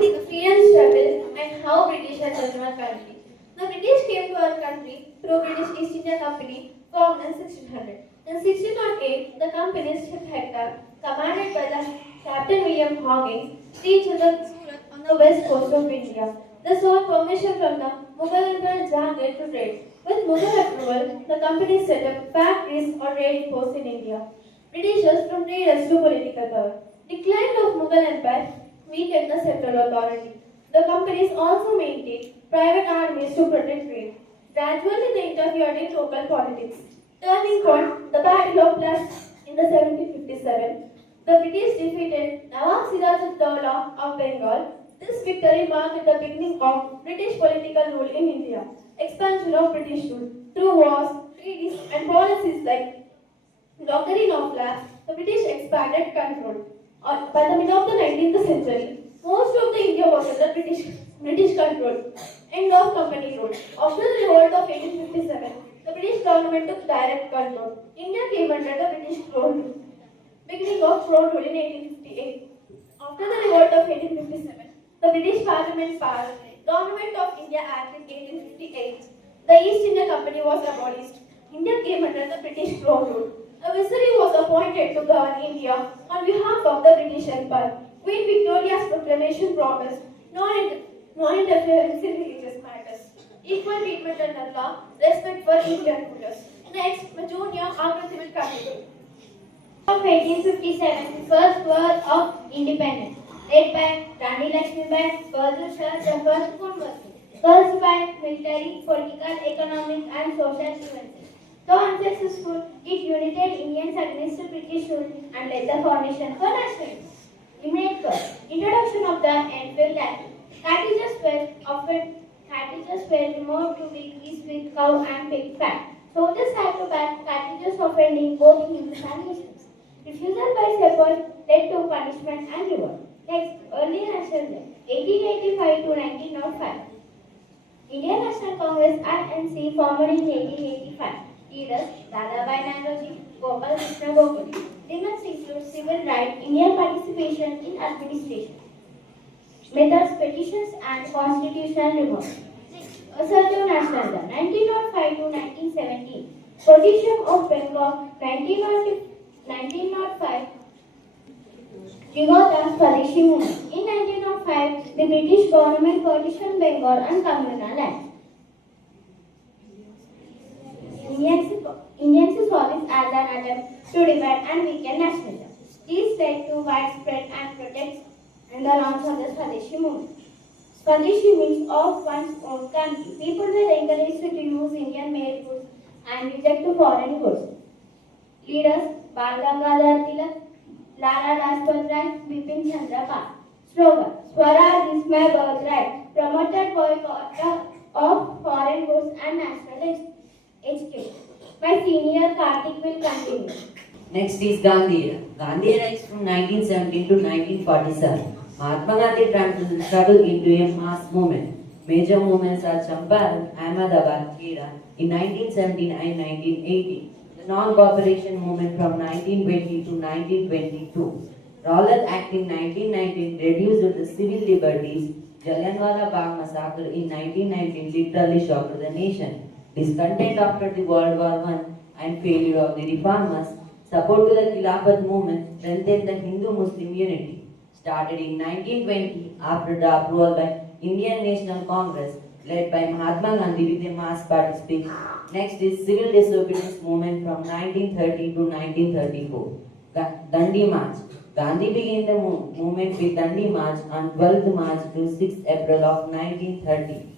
the freedom struggle and how British had run our country. The British came to our country through British East India Company formed in 1600. In 1608, the company's ship Hector, commanded by the Captain William Hawkins, reached the Surat on the west coast of India. They sought permission from the Mughal Emperor Jahangir to trade. With Mughal approval, the company set up factories or trading posts in India. Britishers from traders to political power. Decline of Mughal Empire weakened the central authority. The companies also maintained private armies to protect trade. Gradually, they interfered in local politics. Turning point, the Battle of Plassey in the 1757. The British defeated Nawab Siraj-ud-Dowlah of Bengal. This victory marked the beginning of British political rule in India. Expansion of British rule through wars, treaties, and policies like doctrine of lapse, the British expanded control. By the middle of the 19th century, most of the India was under British control. End of company rule. After the revolt of 1857, the British government took direct control. India came under the British crown rule. Beginning of crown rule in 1858. After the revolt of 1857, the British Parliament passed Government of India Act in 1858. The East India Company was abolished. India came under the British crown rule. A viceroy was appointed to govern India on behalf of the British Empire. Queen Victoria's proclamation promised no interference in religious matters, equal treatment under law, respect for Indian rulers. Next, Majonia Agrathi will continue. Of 1857, First War of Independence, led by Rani Lakshmibai, Bahadur Shah, the first conversation, caused by military, political, economic, and social grievances. Though unsuccessful, it united Indians against the British rule and laid the foundation for nationalism. Immediate cause: introduction of the Enfield Act. Cartridges were removed to be greased with cow and pig fat. Soldiers had to ban cartridges offending both Hindus and Muslims. Refusal by shepherds led to punishment and reward. Next, early national day, 1885 to 1905. Indian National Congress (INC) formed in 1885. Leaders: Dadabhai Naoroji, Gopal Krishna Gokhale. Demands include civil rights, Indian participation in administration. Methods: petitions and constitutional reform. Assertive National Law, 1905 to 1917. Partition of Bengal, 1905. Jigota Swadeshi movement. In 1905, the British government partitioned Bengal and communal lands. Indians saw this as an attempt to divide and weaken nationalism. This led to widespread and protests and the launch of the Swadeshi movement. Swadeshi means of one's own country. People were encouraged to use Indian-made goods and reject foreign goods. Leaders: Bal Gangadhar Tilak, Lala Lajpat Rai, Bipin Chandra Pal. Slogan: Swaraj is my birthright. Promoted boycott of foreign goods and national education. My senior Karthik will continue. Next is Gandhi. Gandhi rise from 1917 to 1947. Mahatma Gandhi struggled into a mass movement. Major movements are Champaran, Ahmedabad, Khera in 1979 and 1980. The non-cooperation movement from 1920 to 1922. Rowlatt Act in 1919 reduced the civil liberties. Jallianwala Bagh massacre in 1919 literally shocked the nation. Discontent after the World War I and failure of the reformers. Support to the Khilafat movement strengthened the Hindu-Muslim unity. Started in 1920 after the approval by Indian National Congress led by Mahatma Gandhi with a mass participation. Next is civil disobedience movement from 1930 to 1934. Dandi March. Gandhi began the movement with Dandi March on 12th March to 6th April of 1930.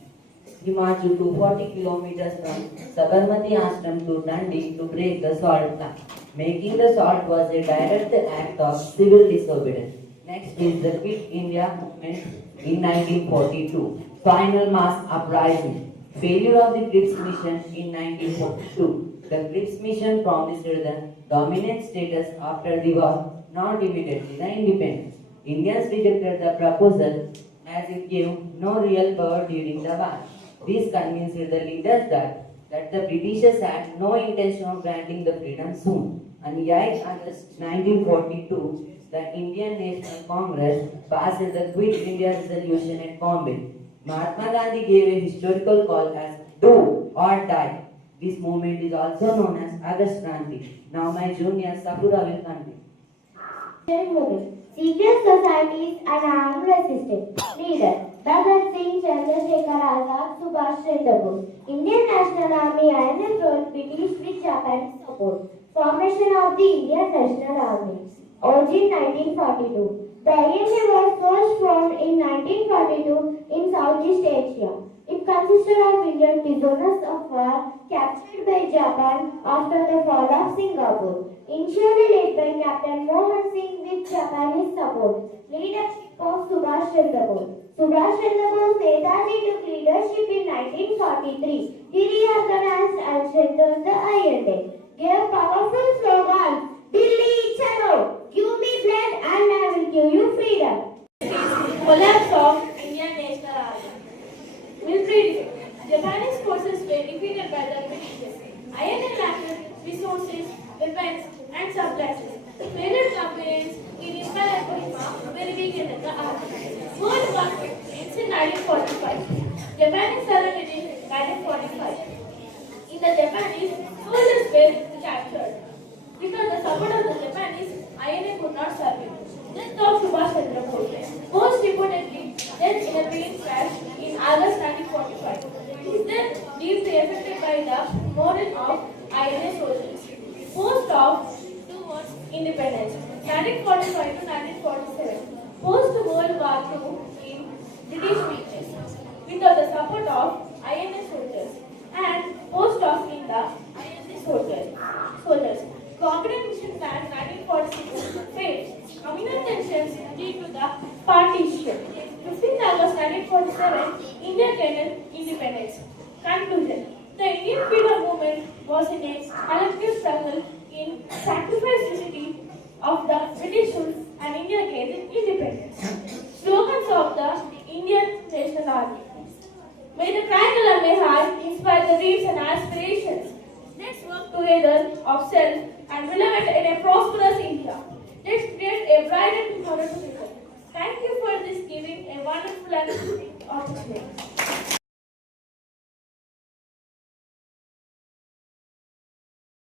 He marched to 40 kilometers from Sabarmati Ashram to Dandi to break the salt plan. Making the salt was a direct act of civil disobedience. Next is the Quit India movement in 1942. Final mass uprising. Failure of the Cripps mission in 1942. The Cripps mission promised the dominant status after the war, not immediately the independence. Indians rejected the proposal as it gave no real power during the war. This convinced the leaders that the Britishers had no intention of granting the freedom soon. On 8 August 1942, the Indian National Congress passed the Quit India resolution at Bombay. Mahatma Gandhi gave a historical call as do or die. This movement is also known as August Kranti. Now my junior Sapura will continue. Movement. Secret societies and armed resistance. Leader Bhagat Singh, Chandrasekhar Azad, Subhash Chandra Bose. Indian National Army INF ruled British with Japanese support. Formation of the Indian National Army. Origin 1942. The INA was first formed in 1942 in Southeast Asia. It consisted of Indian prisoners of war captured by Japan after the fall of Singapore. Initially led by Captain Mohan Singh with Japanese support. Leadership of Subhash Chandra Bose. Subhash Chandra Bose Netaji took leadership in 1943. He reorganized and strengthened the INA. Gave powerful slogans, Delhi Chalo, give me blood and I will give you freedom. Collapse of Indian National Army. Military defeat. Japanese forces were defeated by the British. INA lacked resources, weapons, and supplies. Failed campaigns in Nepal and Burma were weakened the army. World War ends in 1945. Japanese surrendered in 1945. In the Japanese, soldiers were captured. Without the support of the Japanese, INA could not survive. Death of Subhash Chandra Bose. Most reportedly, death in a plane crash in August 1945. His death deeply affected by the moral of INA soldiers. Post of towards independence, 1945 to 1947. Post World War II in British weakness. Without the support of INA soldiers and post of in the INA soldiers. Competent Mission Plan 1946 failed. Communal tensions lead to the partition. 15th August 1947, India gained independence. Conclusion. The Indian freedom movement was in a collective struggle in sacrifice unity of the British rule and India gained independence. Slogans of the Indian National Army. May the triangle and may heart inspire the dreams and aspirations. Let's work together of self and relevant in a prosperous India. Let's create a bright and tomorrow together. Thank you for this giving a wonderful and opportunity.